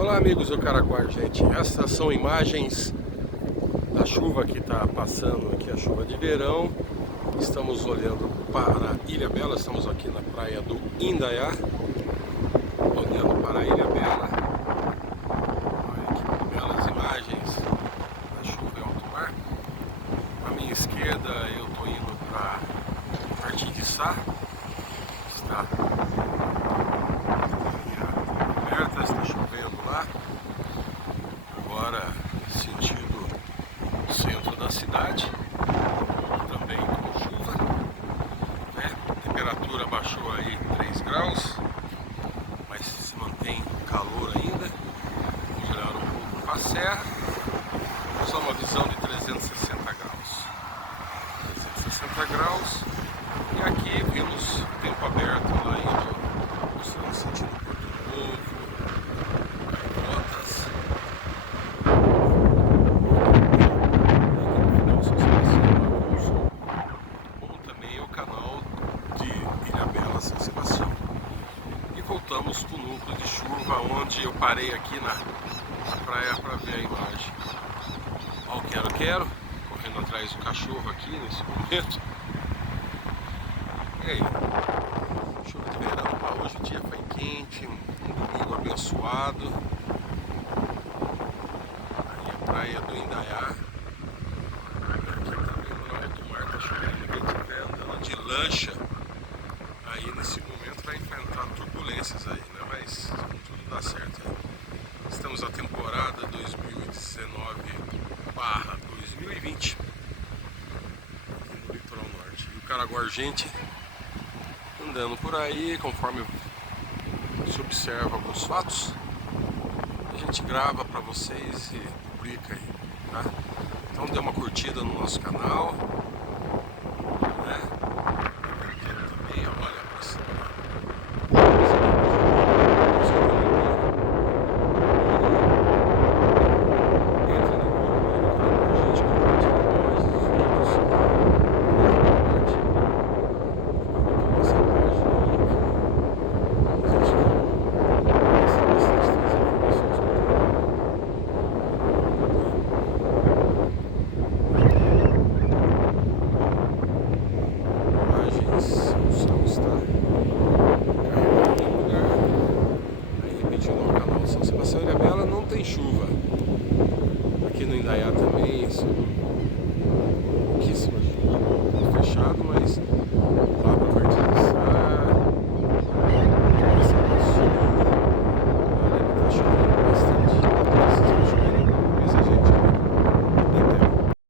Olá amigos do Caraguatatuba, gente. Essas são imagens da chuva que está passando aqui, a chuva de verão. Estamos olhando para Ilhabela, estamos aqui na praia do Indaiá, olhando para a Ilhabela. Olha que belas imagens da chuva em alto mar. À minha esquerda eu estou indo para Jardim de Sá, está está chovendo lá, agora sentido centro da cidade, também com chuva, né? A temperatura baixou aí 3 graus, mas se mantém calor ainda. Vamos olhar um pouco para a serra, só uma visão de 360 graus. 360 graus, e aqui vimos tempo aberto lá indo, mostrando sentido Porto Novo, São Sebastião, como também o canal de Ilhabela, São Sebastião. E voltamos para o núcleo de chuva, onde eu parei aqui na praia para ver a imagem. Olha o quero, correndo atrás do cachorro aqui nesse momento. E aí, chuva de verão, hoje o dia foi quente, um domingo abençoado. Aí a praia do Indaiá. Aqui também no alto mar está chovendo. Quem estiver andando de lancha aí nesse momento vai enfrentar turbulências aí, né? Mas tudo dá certo aí. Estamos na temporada 2019/2020 aqui no litoral norte. E o Caraguatatuba, gente, andando por aí, conforme se observa alguns fatos, a gente grava para vocês e publica aí, tá? Então dê uma curtida no nosso canal, né? Também, olha para cima. O sol está carregando no lugar. Aí, repetindo o canal de São Sebastião, Ilhabela não tem chuva. Aqui no Indaiá também, isso